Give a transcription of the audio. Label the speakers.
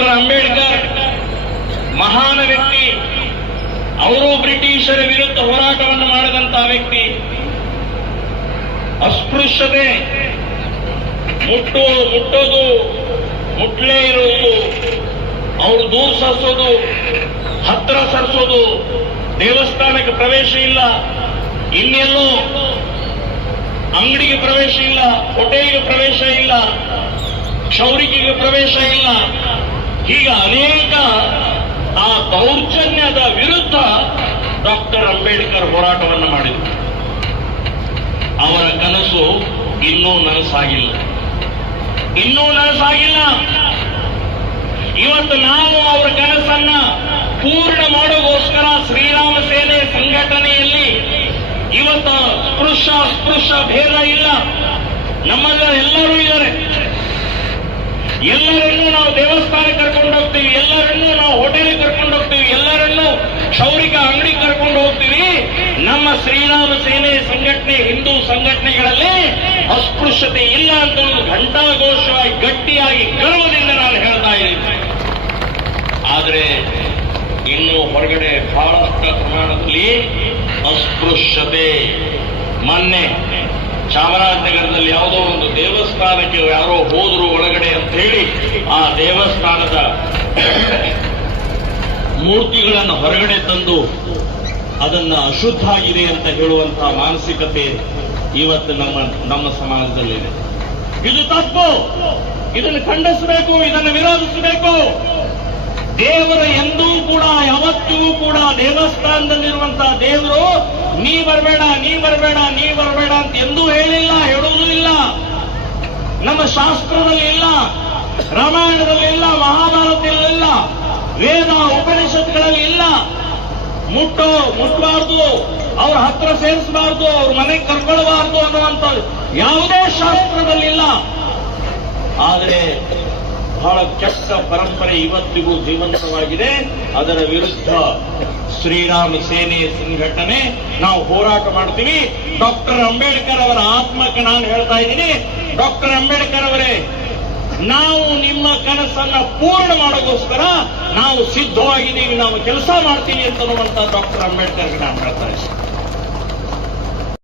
Speaker 1: Doctor Ambedkar, ಮಹಾನ್ ವ್ಯಕ್ತಿ. ಅವರು ಬ್ರಿಟಿಷರ ವಿರುದ್ಧ ಹೋರಾಟವನ್ನು ಮಾಡಿದಂತಹ ವ್ಯಕ್ತಿ. ಅಸ್ಪೃಶ್ಯತೆ, ಮುಟ್ಟು, ಮುಟ್ಟೋದು, ಮುಟ್ಲೇ ಇರುವುದು, ಅವರು ದೂರ ಸರಿಸೋದು, ಹತ್ರ ಸರಿಸೋದು, ದೇವಸ್ಥಾನಕ್ಕೆ ಪ್ರವೇಶ ಇಲ್ಲ. ಇನ್ನೆಲ್ಲೂ ಅಂಗಡಿಗೆ ಪ್ರವೇಶ ಇಲ್ಲ, ಹೋಟೆಲ್ಗೆ ಪ್ರವೇಶ ಇಲ್ಲ, ಕ್ಷೌರಿಕೆಗೆ ಪ್ರವೇಶ ಇಲ್ಲ. ಹೀಗೆ ಅನೇಕ ಆ ದೌರ್ಜನ್ಯದ ವಿರುದ್ಧ ಡಾಕ್ಟರ್ ಅಂಬೇಡ್ಕರ್ ಹೋರಾಟವನ್ನು ಮಾಡಿದರು. ಅವರ ಕನಸು ಇನ್ನೂ ನನಸಾಗಿಲ್ಲ. ಇನ್ನೂ ನನಸಾಗಿಲ್ಲ. ಇವತ್ತು ನಾವು ಅವರ ಕನಸನ್ನ ಪೂರ್ಣ ಮಾಡೋಗೋಸ್ಕರ ಶ್ರೀರಾಮ ಸೇನೆ ಸಂಘಟನೆಯಲ್ಲಿ ಇವತ್ತು ಸ್ಪೃಶ ಸ್ಪೃಶ ಭೇದ ಇಲ್ಲ. ನಮ್ಮಲ್ಲ ಎಲ್ಲರೂ ಇದ್ದಾರೆ. ಎಲ್ಲರನ್ನೂ ನಾವು ದೇವಸ್ಥಾನ ಕರ್ಕೊಂಡು ಹೋಗ್ತೀವಿ ಎಲ್ಲರನ್ನೂ ನಾವು ಹೋಟೆಲ್ಗೆ ಕರ್ಕೊಂಡು ಹೋಗ್ತೀವಿ ಎಲ್ಲರನ್ನೂ ಕ್ಷೌರಿಕ ಅಂಗಡಿ ಕರ್ಕೊಂಡು ಹೋಗ್ತೀವಿ ನಮ್ಮ ಶ್ರೀರಾಮ ಸೇನೆ ಸಂಘಟನೆ, ಹಿಂದೂ ಸಂಘಟನೆಗಳಲ್ಲಿ ಅಸ್ಪೃಶ್ಯತೆ ಇಲ್ಲ ಅಂತ ಒಂದು ಘಂಟಾಘೋಷವಾಗಿ, ಗಟ್ಟಿಯಾಗಿ ಗರ್ವದಿಂದ ನಾನು ಹೇಳ್ತಾ ಇದ್ದೀನಿ. ಆದರೆ ಇನ್ನು ಹೊರಗಡೆ ಬಹಳಷ್ಟು ಪ್ರಮಾಣದಲ್ಲಿ ಅಸ್ಪೃಶ್ಯತೆ. ಮೊನ್ನೆ ಚಾಮರಾಜನಗರದಲ್ಲಿ ಯಾವುದೋ ಒಂದು ದೇವಸ್ಥಾನಕ್ಕೆ ಯಾರೋ ಹೋದ್ರು ಒಳಗಡೆ ಅಂತ ಹೇಳಿ ಆ ದೇವಸ್ಥಾನದ ಮೂರ್ತಿಗಳನ್ನು ಹೊರಗಡೆ ತಂದು ಅದನ್ನ ಅಶುದ್ಧ ಆಗಿದೆ ಅಂತ ಹೇಳುವಂತಹ ಮಾನಸಿಕತೆ ಇವತ್ತು ನಮ್ಮ ನಮ್ಮ ಸಮಾಜದಲ್ಲಿದೆ. ಇದು ತಪ್ಪು. ಇದನ್ನು ಖಂಡಿಸಬೇಕು, ಇದನ್ನು ವಿರೋಧಿಸಬೇಕು. ದೇವರ ಎಂದೂ ಕೂಡ, ಯಾವತ್ತಿಗೂ ಕೂಡ ದೇವಸ್ಥಾನದಲ್ಲಿರುವಂತಹ ದೇವರು, ನೀ ಬರಬೇಡ ನೀ ಬರಬೇಡ ನೀ ಬರಬೇಡ ಅಂತ ಎಂದೂ ಹೇಳಿಲ್ಲ, ಹೇಳುವುದೂ ಇಲ್ಲ. ನಮ್ಮ ಶಾಸ್ತ್ರದಲ್ಲಿ ಇಲ್ಲ, ರಾಮಾಯಣದಲ್ಲಿ ಇಲ್ಲ, ಮಹಾಭಾರತದಲ್ಲಿ ಇಲ್ಲ. ವೇದ ಉಪನಿಷತ್ಗಳಲ್ಲಿ ಇಲ್ಲ. ಮುಟ್ಟು ಮುಟ್ಟಬಾರ್ದು ಅವ್ರ ಹತ್ರ ಸೇರಿಸಬಾರ್ದು, ಅವ್ರ ಮನೆಗೆ ಕರ್ಕೊಳ್ಬಾರ್ದು ಅನ್ನುವಂಥ ಯಾವುದೇ ಶಾಸ್ತ್ರದಲ್ಲಿಲ್ಲ ಆದರೆ ಬಹಳ ಕೆಟ್ಟ ಪರಂಪರೆ ಇವತ್ತಿಗೂ ಜೀವಂತವಾಗಿದೆ. ಅದರ ವಿರುದ್ಧ ಶ್ರೀರಾಮ ಸೇನೆ ಸಂಘಟನೆ ನಾವು ಹೋರಾಟ ಮಾಡ್ತೀವಿ. ಡಾಕ್ಟರ್ ಅಂಬೇಡ್ಕರ್ ಅವರ ಆತ್ಮಕ್ಕೆ ನಾನು ಹೇಳ್ತಾ ಇದ್ದೀನಿ. ಡಾಕ್ಟರ್ ಅಂಬೇಡ್ಕರ್ ಅವರೇ ನಾವು ನಿಮ್ಮ ಕನಸನ್ನ ಪೂರ್ಣ ಮಾಡೋಕ್ಕೋಸ್ಕರ ನಾವು ಸಿದ್ಧವಾಗಿದ್ದೀವಿ ನಾವು ಕೆಲಸ ಮಾಡ್ತೀವಿ ಅಂತ ಡಾಕ್ಟರ್ ಅಂಬೇಡ್ಕರ್ಗೆ ನಾನು ಹೇಳ್ತಾ ಇದ್ದೀನಿ.